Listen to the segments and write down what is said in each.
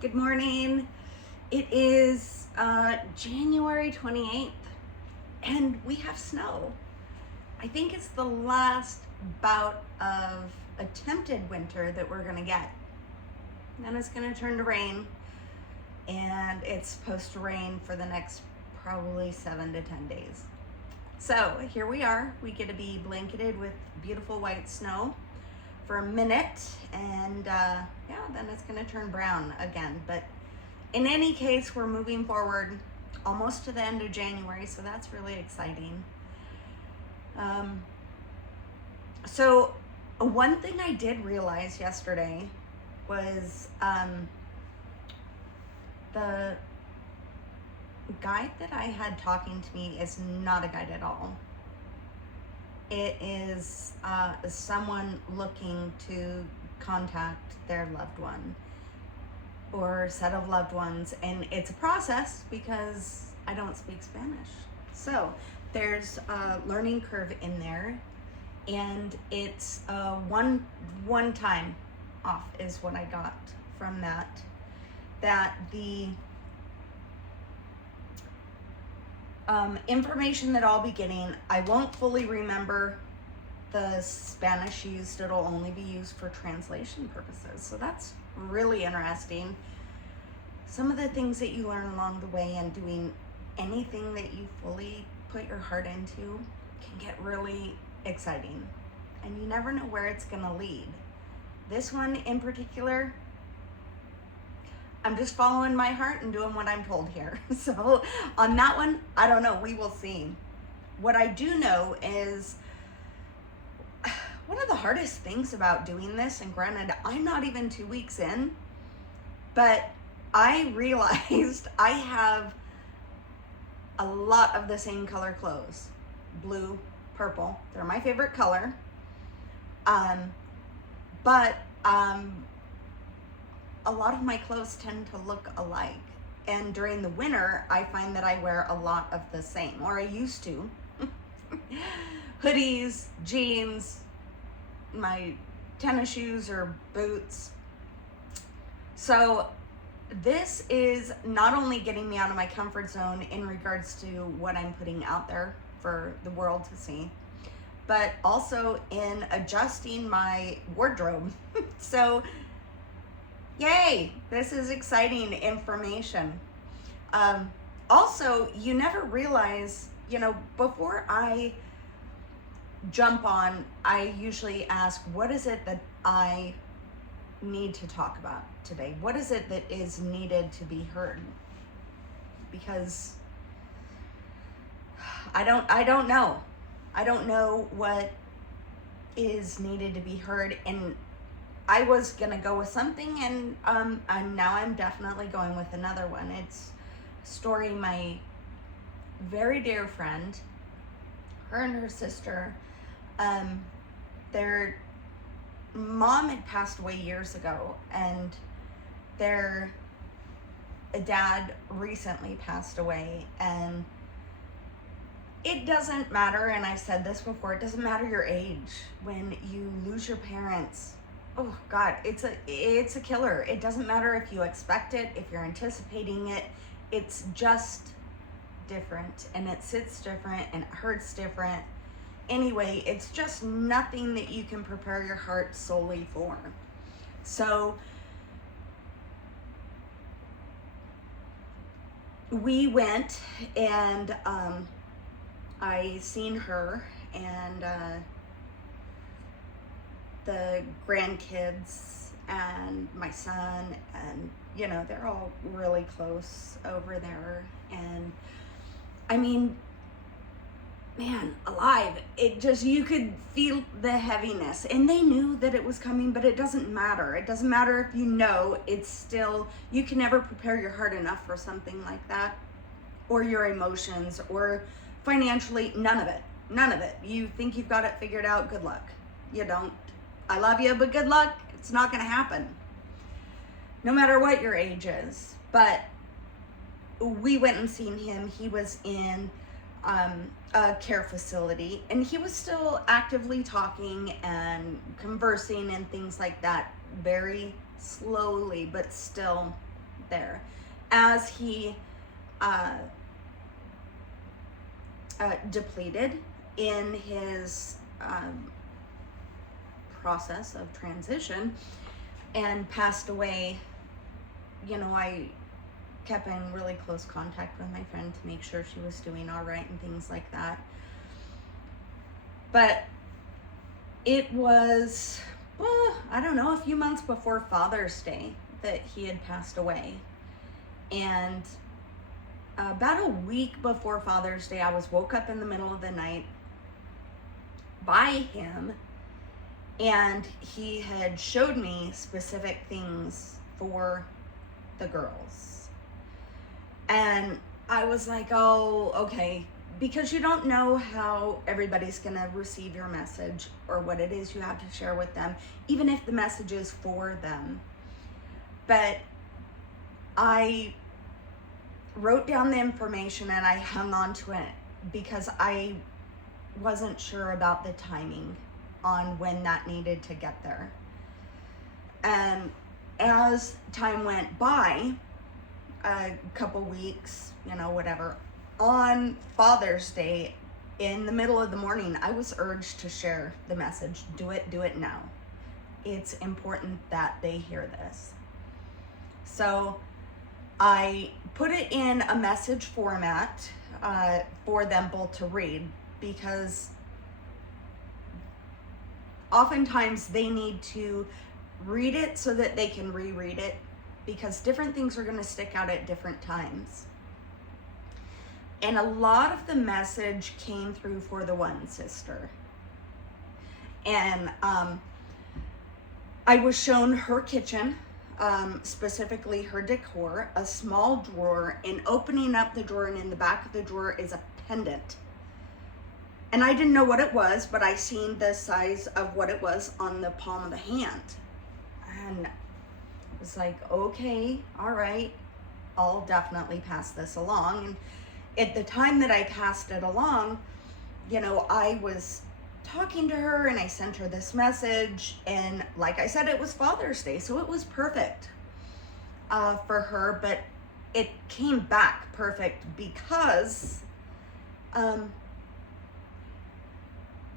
Good morning. It is January 28th and we have snow. I think it's the last bout of attempted winter that we're gonna get. Then it's gonna turn to rain, and it's supposed to rain for the next probably 7 to 10 days. So here we are. We get to be blanketed with beautiful white snow for a minute, and yeah, then it's gonna turn brown again. But in any case, we're moving forward almost to the end of January, so that's really exciting. So one thing I did realize yesterday was the guide that I had talking to me is not a guide at all. It is someone looking to contact their loved one or set of loved ones, and it's a process because I don't speak Spanish. So there's a learning curve in there, and it's one time off is what I got from that the information that I'll be getting, I won't fully remember the Spanish used. It'll only be used for translation purposes. So that's really interesting. Some of the things that you learn along the way and doing anything that you fully put your heart into can get really exciting. And you never know where it's gonna lead. This one in particular, I'm just following my heart and doing what I'm told here. So on that one, I don't know, we will see. What I do know is one of the hardest things about doing this, and granted, I'm not even 2 weeks in, but I realized I have a lot of the same color clothes. Blue, purple, they're my favorite color. But a lot of my clothes tend to look alike. And during the winter, I find that I wear a lot of the same, or I used to. Hoodies, jeans, my tennis shoes or boots. So this is not only getting me out of my comfort zone in regards to what I'm putting out there for the world to see, but also in adjusting my wardrobe. So yay, this is exciting information. Also, you never realize, before I jump on, I usually ask, what is it that I need to talk about today? What is it that is needed to be heard? Because I don't know. I don't know what is needed to be heard, and I was gonna go with something, and now I'm definitely going with another one. It's a story my very dear friend, her and her sister, their mom had passed away years ago, and their dad recently passed away. And it doesn't matter, and I've said this before, it doesn't matter your age. When you lose your parents, oh God, it's a killer. It doesn't matter if you expect it, if you're anticipating it. It's just different, and it sits different, and it hurts different. Anyway, it's just nothing that you can prepare your heart solely for. So we went, and I seen her and the grandkids and my son, and they're all really close over there. And I mean, man alive, it just, you could feel the heaviness, and they knew that it was coming, but it doesn't matter. It doesn't matter if it's still, you can never prepare your heart enough for something like that, or your emotions, or financially, none of it. You think you've got it figured out, good luck. You don't. I love you, but good luck. It's not gonna happen, no matter what your age is. But we went and seen him. He was in a care facility, and he was still actively talking and conversing and things like that, very slowly, but still there. As he depleted in his process of transition and passed away, I kept in really close contact with my friend to make sure she was doing all right and things like that. But it was, I don't know, a few months before Father's Day that he had passed away. And about a week before Father's Day, I was woke up in the middle of the night by him, and he had showed me specific things for the girls. And I was like, oh, okay, because you don't know how everybody's gonna receive your message or what it is you have to share with them, even if the message is for them. But I wrote down the information and I hung on to it because I wasn't sure about the timing on when that needed to get there. And as time went by, a couple weeks, whatever, on Father's Day, in the middle of the morning, I was urged to share the message. Do it now. It's important that they hear this. So I put it in a message format for them both to read, because oftentimes they need to read it so that they can reread it, because different things are going to stick out at different times. And a lot of the message came through for the one sister. And I was shown her kitchen, specifically her decor, a small drawer, and opening up the drawer, and in the back of the drawer is a pendant. And I didn't know what it was, but I seen the size of what it was on the palm of the hand. And I was like, okay, all right, I'll definitely pass this along. And at the time that I passed it along, I was talking to her and I sent her this message, and like I said, it was Father's Day, so it was perfect for her, but it came back perfect because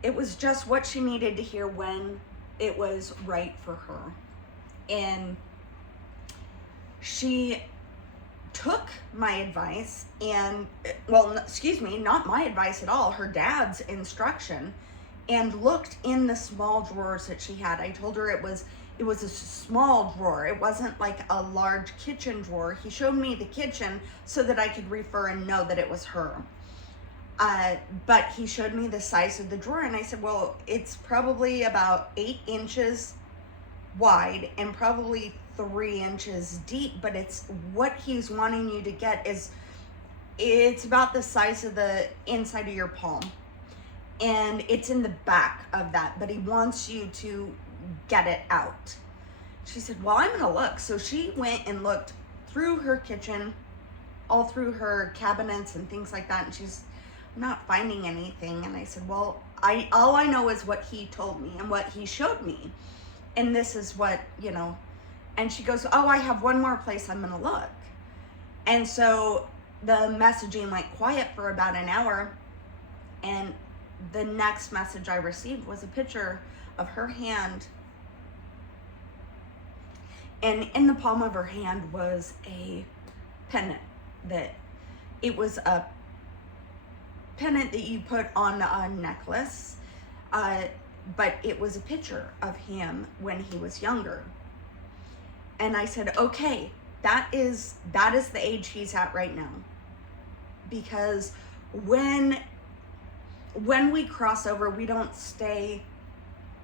it was just what she needed to hear when it was right for her. And she took my advice and, not my advice at all, her dad's instruction, and looked in the small drawers that she had. I told her it was a small drawer. It wasn't like a large kitchen drawer. He showed me the kitchen so that I could refer and know that it was her. But he showed me the size of the drawer, and I said, well, it's probably about 8 inches wide and probably 3 inches deep, but it's what he's wanting you to get is it's about the size of the inside of your palm, and it's in the back of that, but he wants you to get it out. She said, well, I'm gonna look. So she went and looked through her kitchen, all through her cabinets and things like that, and she's not finding anything. And I said, well, all I know is what he told me and what he showed me, and this is what, and she goes, oh, I have one more place I'm gonna look. And so the messaging went quiet for about an hour, and the next message I received was a picture of her hand, and in the palm of her hand was a pendant. It was a pendant that you put on a necklace, but it was a picture of him when he was younger. And I said, okay, that is the age he's at right now. Because when we cross over, we don't stay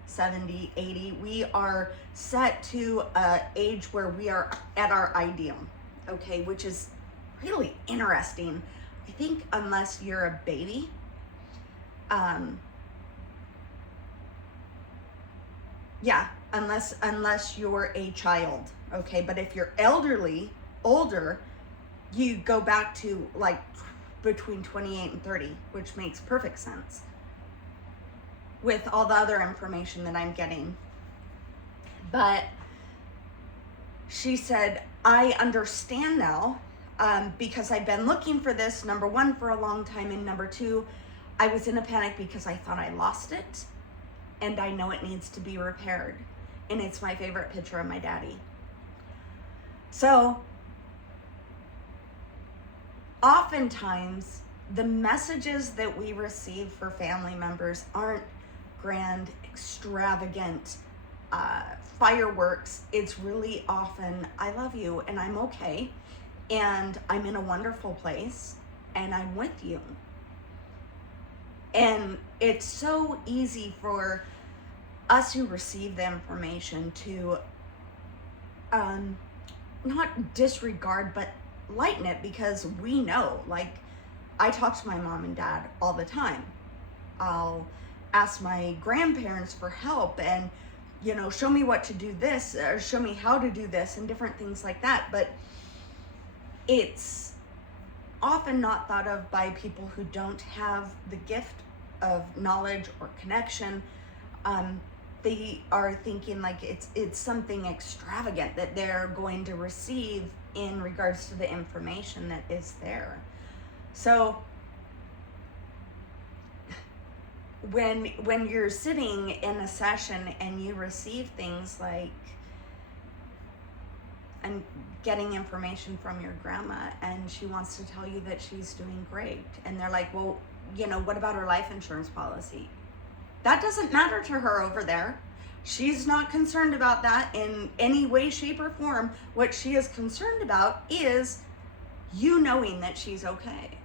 70, 80. We are set to an age where we are at our ideal, okay, which is really interesting. I think unless you're a baby, unless you're a child, okay, but if you're older, you go back to like between 28 and 30, which makes perfect sense with all the other information that I'm getting. But she said, I understand now, because I've been looking for this, number one, for a long time, and number two, I was in a panic because I thought I lost it, and I know it needs to be repaired. And it's my favorite picture of my daddy. So, oftentimes, the messages that we receive for family members aren't grand, extravagant fireworks. It's really often, I love you and I'm okay and I'm in a wonderful place and I'm with you. And it's so easy for us who receive the information to not disregard but lighten it, because we know, like, I talk to my mom and dad all the time. I'll ask my grandparents for help and, you know, show me what to do this, or show me how to do this, and different things like that. But it's often not thought of by people who don't have the gift of knowledge or connection. They are thinking like it's something extravagant that they're going to receive in regards to the information that is there. So when you're sitting in a session and you receive things like, I'm getting information from your grandma and she wants to tell you that she's doing great, and they're like, well, you know, what about her life insurance policy? That doesn't matter to her over there. She's not concerned about that in any way, shape, or form. What she is concerned about is you knowing that she's okay.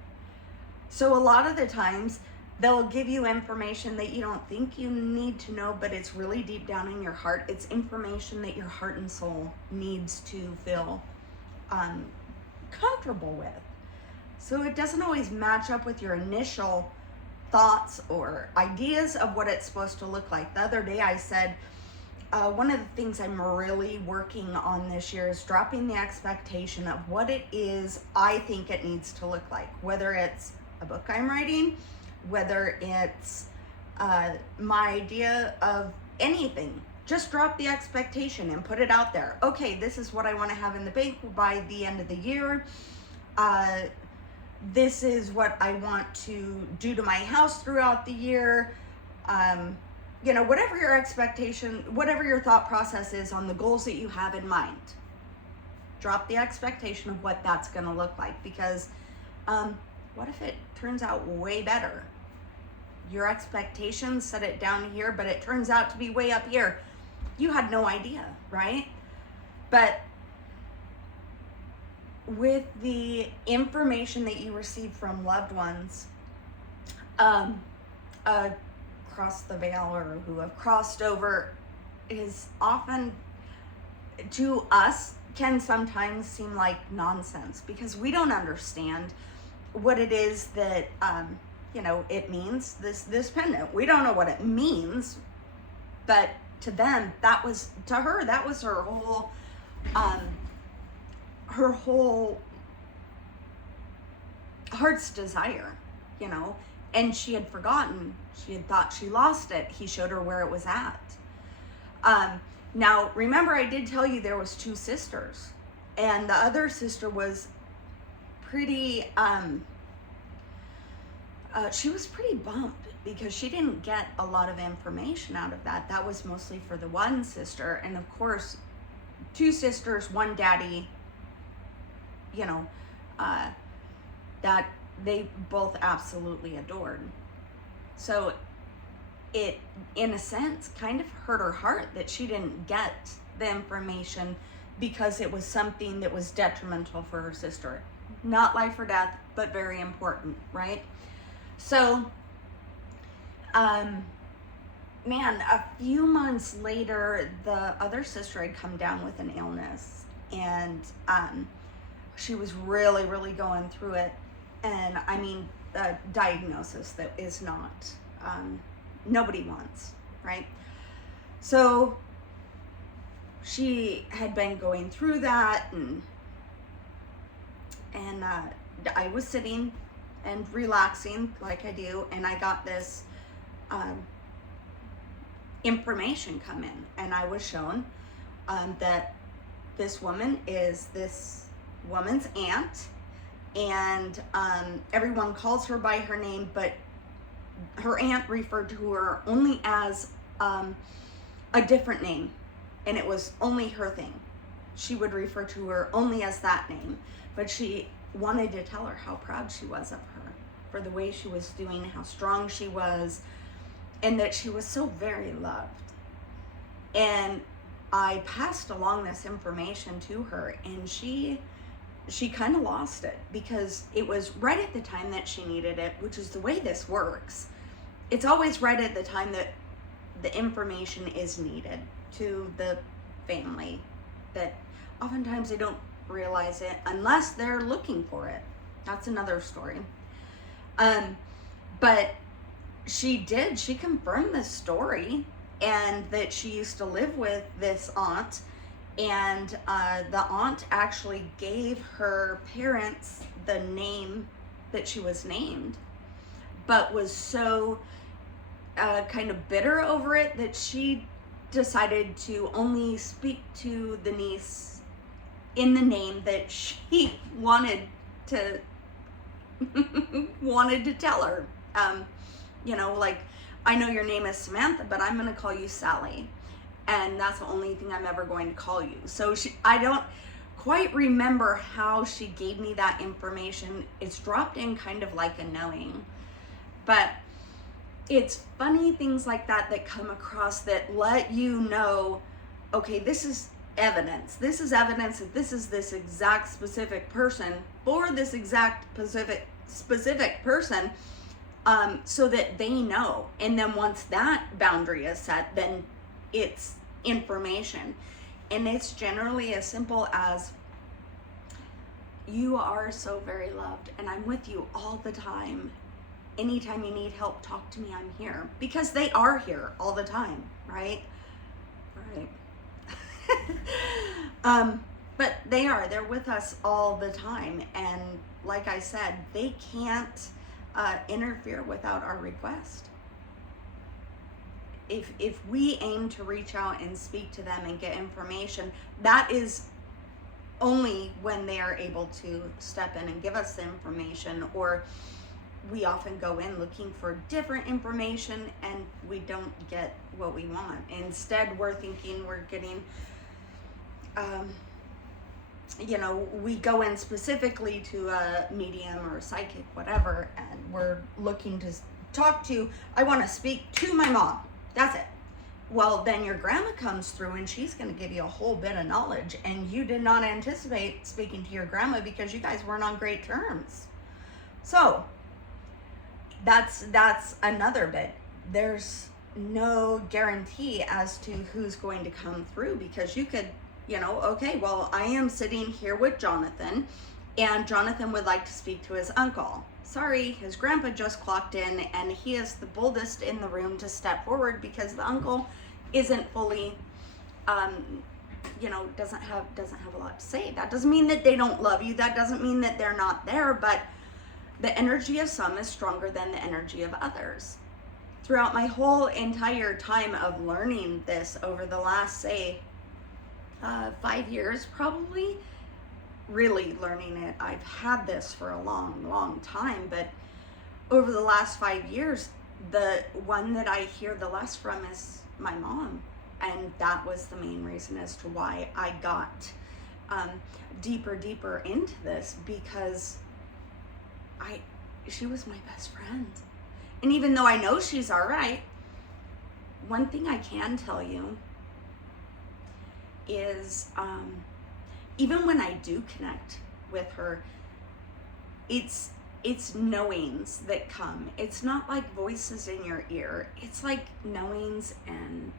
So a lot of the times they'll give you information that you don't think you need to know, but it's really deep down in your heart. It's information that your heart and soul needs to feel comfortable with. So it doesn't always match up with your initial thoughts or ideas of what it's supposed to look like. The other day I said, one of the things I'm really working on this year is dropping the expectation of what it is I think it needs to look like, whether it's a book I'm writing, whether it's my idea of anything. Just drop the expectation and put it out there. Okay, this is what I want to have in the bank by the end of the year. This is what I want to do to my house throughout the year. You know, whatever your expectation, whatever your thought process is on the goals that you have in mind, drop the expectation of what that's going to look like, because what if it turns out way better? Your expectations set it down here, but it turns out to be way up here. You had no idea, right? But with the information that you receive from loved ones across the veil, or who have crossed over, is often, to us, can sometimes seem like nonsense, because we don't understand what it is that you know, it means, this pendant. We don't know what it means, but to them, that was, to her, that was her whole heart's desire, you know. And she had forgotten. She had thought she lost it. He showed her where it was at. Now, remember, I did tell you there was two sisters, and the other sister was pretty, she was pretty bummed because she didn't get a lot of information out of that. That was mostly for the one sister. And of course, two sisters, one daddy, you know, that they both absolutely adored. So it, in a sense, kind of hurt her heart that she didn't get the information, because it was something that was detrimental for her sister. Not life or death, but very important, right? So, man, a few months later, the other sister had come down with an illness, and she was really, really going through it. And I mean, a diagnosis that is not, nobody wants, right? So she had been going through that, and I was sitting and relaxing like I do, and I got this information come in, and I was shown that this woman is this woman's aunt, and everyone calls her by her name, but her aunt referred to her only as a different name, and it was only her thing. She would refer to her only as that name, but she wanted to tell her how proud she was of her for the way she was doing, how strong she was, and that she was so very loved. And I passed along this information to her, and she kind of lost it, because it was right at the time that she needed it, which is the way this works. It's always right at the time that the information is needed to the family, that oftentimes they don't realize it unless they're looking for it. That's another story. But she confirmed this story, and that she used to live with this aunt, and the aunt actually gave her parents the name that she was named, but was so kind of bitter over it that she decided to only speak to the niece in the name that she wanted to tell her. Like, I know your name is Samantha, but I'm going to call you Sally. And that's the only thing I'm ever going to call you. So I don't quite remember how she gave me that information. It's dropped in kind of like a knowing. But it's funny things like that come across that let you know, okay, this is evidence. This is evidence that this is this exact specific person for this exact specific person. So that they know. And then once that boundary is set, then it's information. And it's generally as simple as, you are so very loved, and I'm with you all the time. Anytime you need help, talk to me, I'm here. Because they are here all the time, right? But they're with us all the time. And like I said, they can't interfere without our request. If we aim to reach out and speak to them and get information, that is only when they are able to step in and give us the information. Or we often go in looking for different information and we don't get what we want. Instead, we're thinking we're getting we go in specifically to a medium or a psychic, whatever, and we're looking to talk to, I want to speak to my mom. That's it. Well, then your grandma comes through and she's going to give you a whole bit of knowledge, and you did not anticipate speaking to your grandma because you guys weren't on great terms. So that's another bit. There's no guarantee as to who's going to come through, because you could, okay, well, I am sitting here with Jonathan, and Jonathan would like to speak to his uncle. Sorry, his grandpa just clocked in, and he is the boldest in the room to step forward because the uncle isn't fully, doesn't have a lot to say. That doesn't mean that they don't love you. That doesn't mean that they're not there, but the energy of some is stronger than the energy of others. Throughout my whole entire time of learning this over the last, 5 years, probably, really learning it. I've had this for a long, long time, but over the last 5 years, the one that I hear the less from is my mom. And that was the main reason as to why I got deeper into this, because she was my best friend. And even though I know she's all right, one thing I can tell you is even when I do connect with her, it's knowings that come. It's not like voices in your ear. It's like knowings and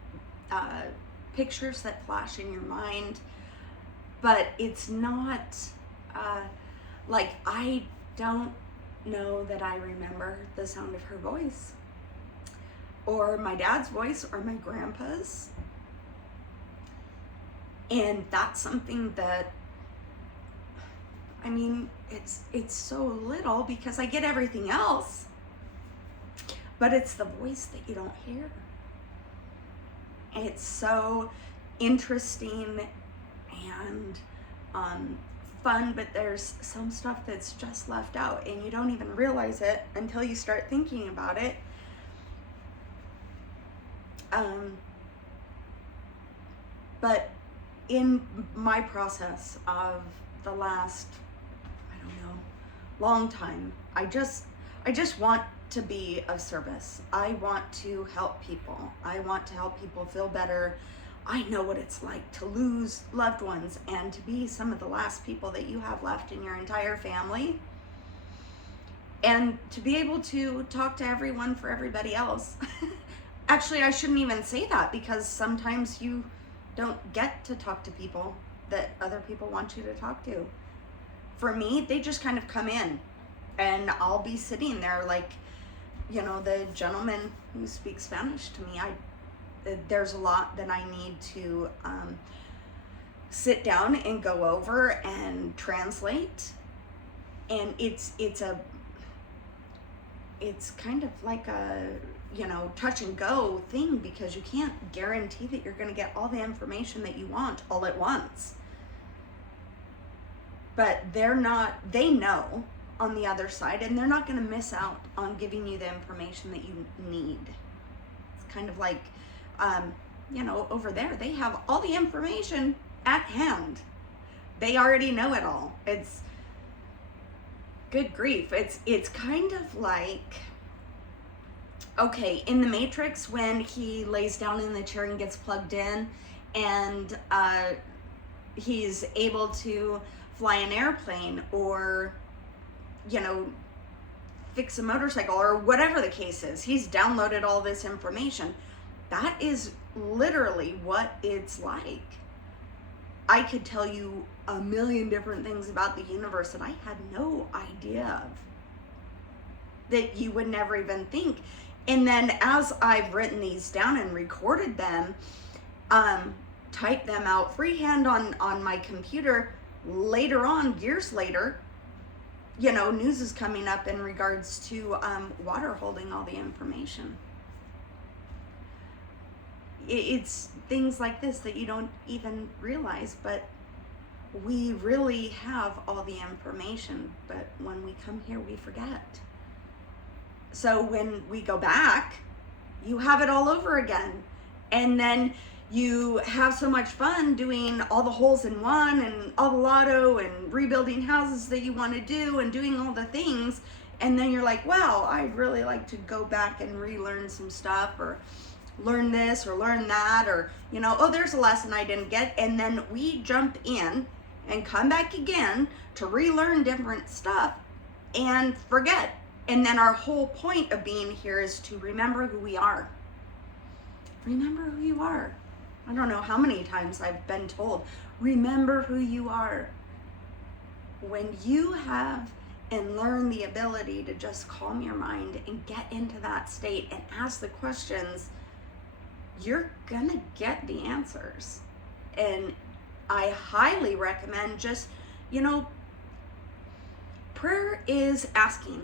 pictures that flash in your mind. But it's not like, I don't know that I remember the sound of her voice, or my dad's voice, or my grandpa's. And that's something that, it's so little because I get everything else, but it's the voice that you don't hear. It's so interesting and fun, but there's some stuff that's just left out and you don't even realize it until you start thinking about it. But in my process of the last, I don't know, long time, I just want to be of service. I want to help people. I want to help people feel better. I know what it's like to lose loved ones and to be some of the last people that you have left in your entire family. And to be able to talk to everyone for everybody else. Actually, I shouldn't even say that, because sometimes you don't get to talk to people that other people want you to talk to. For me, they just kind of come in and I'll be sitting there like, the gentleman who speaks Spanish to me, there's a lot that I need to sit down and go over and translate. And it's kind of like a, touch and go thing, because you can't guarantee that you're going to get all the information that you want all at once. But they know on the other side, and they're not going to miss out on giving you the information that you need. It's kind of like, over there, they have all the information at hand. They already know it all. It's good grief. It's kind of like, okay, in The Matrix, when he lays down in the chair and gets plugged in, and he's able to fly an airplane, or fix a motorcycle, or whatever the case is. He's downloaded all this information. That is literally what it's like. I could tell you a million different things about the universe that I had no idea of, that you would never even think. And then as I've written these down and recorded them, typed them out freehand on my computer, later on, years later, news is coming up in regards to water holding all the information. It's things like this that you don't even realize, but we really have all the information, but when we come here, we forget. So when we go back, you have it all over again. And then you have so much fun doing all the holes in one and all the lotto and rebuilding houses that you want to do and doing all the things. And then you're like, wow, I'd really like to go back and relearn some stuff, or learn this or learn that, or, oh, there's a lesson I didn't get. And then we jump in and come back again to relearn different stuff and forget. And then our whole point of being here is to remember who we are. Remember who you are. I don't know how many times I've been told, remember who you are. When you have and learn the ability to just calm your mind and get into that state and ask the questions, you're gonna get the answers. And I highly recommend just, prayer is asking.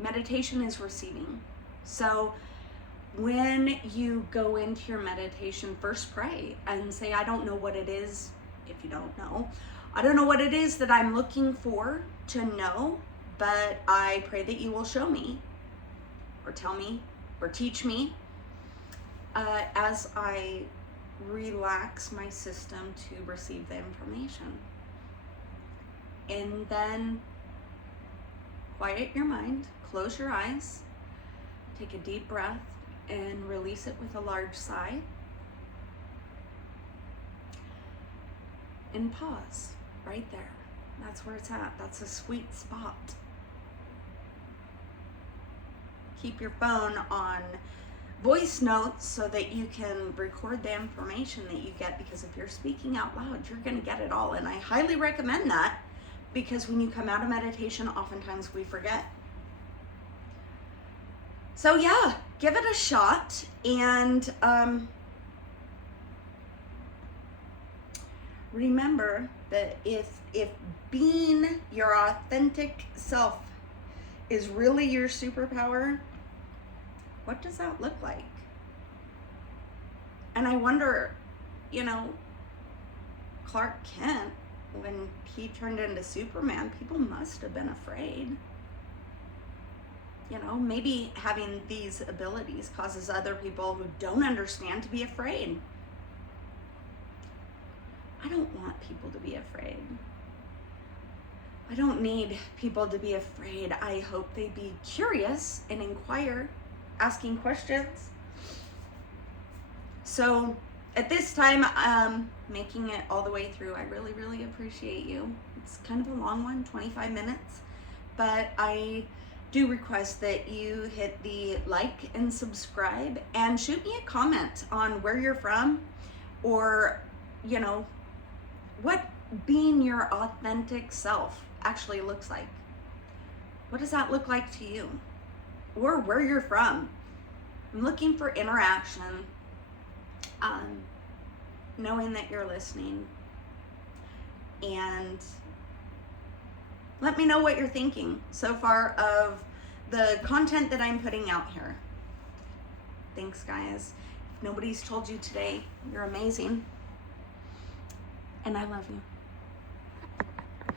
Meditation is receiving. So when you go into your meditation, first pray and say, I don't know what it is. If you don't know, I don't know what it is that I'm looking for to know, but I pray that you will show me, or tell me, or teach me, as I relax my system to receive the information. And then quiet your mind, close your eyes, take a deep breath, and release it with a large sigh. And pause right there. That's where it's at. That's a sweet spot. Keep your phone on voice notes so that you can record the information that you get, because if you're speaking out loud, you're going to get it all. And I highly recommend that, because when you come out of meditation, oftentimes we forget. So yeah, give it a shot, and remember that if being your authentic self is really your superpower, what does that look like? And I wonder, Clark Kent, when he turned into Superman, people must have been afraid. You know, maybe having these abilities causes other people who don't understand to be afraid. I don't want people to be afraid. I don't need people to be afraid. I hope they be curious and inquire, asking questions. So at this time, making it all the way through, I really, really appreciate you. It's kind of a long one, 25 minutes, but I do request that you hit the like and subscribe and shoot me a comment on where you're from, or, you know, what being your authentic self actually looks like. What does that look like to you? Or where you're from. I'm looking for interaction, knowing that you're listening, and let me know what you're thinking so far of the content that I'm putting out here. Thanks, guys. If nobody's told you today, you're amazing, and I love you.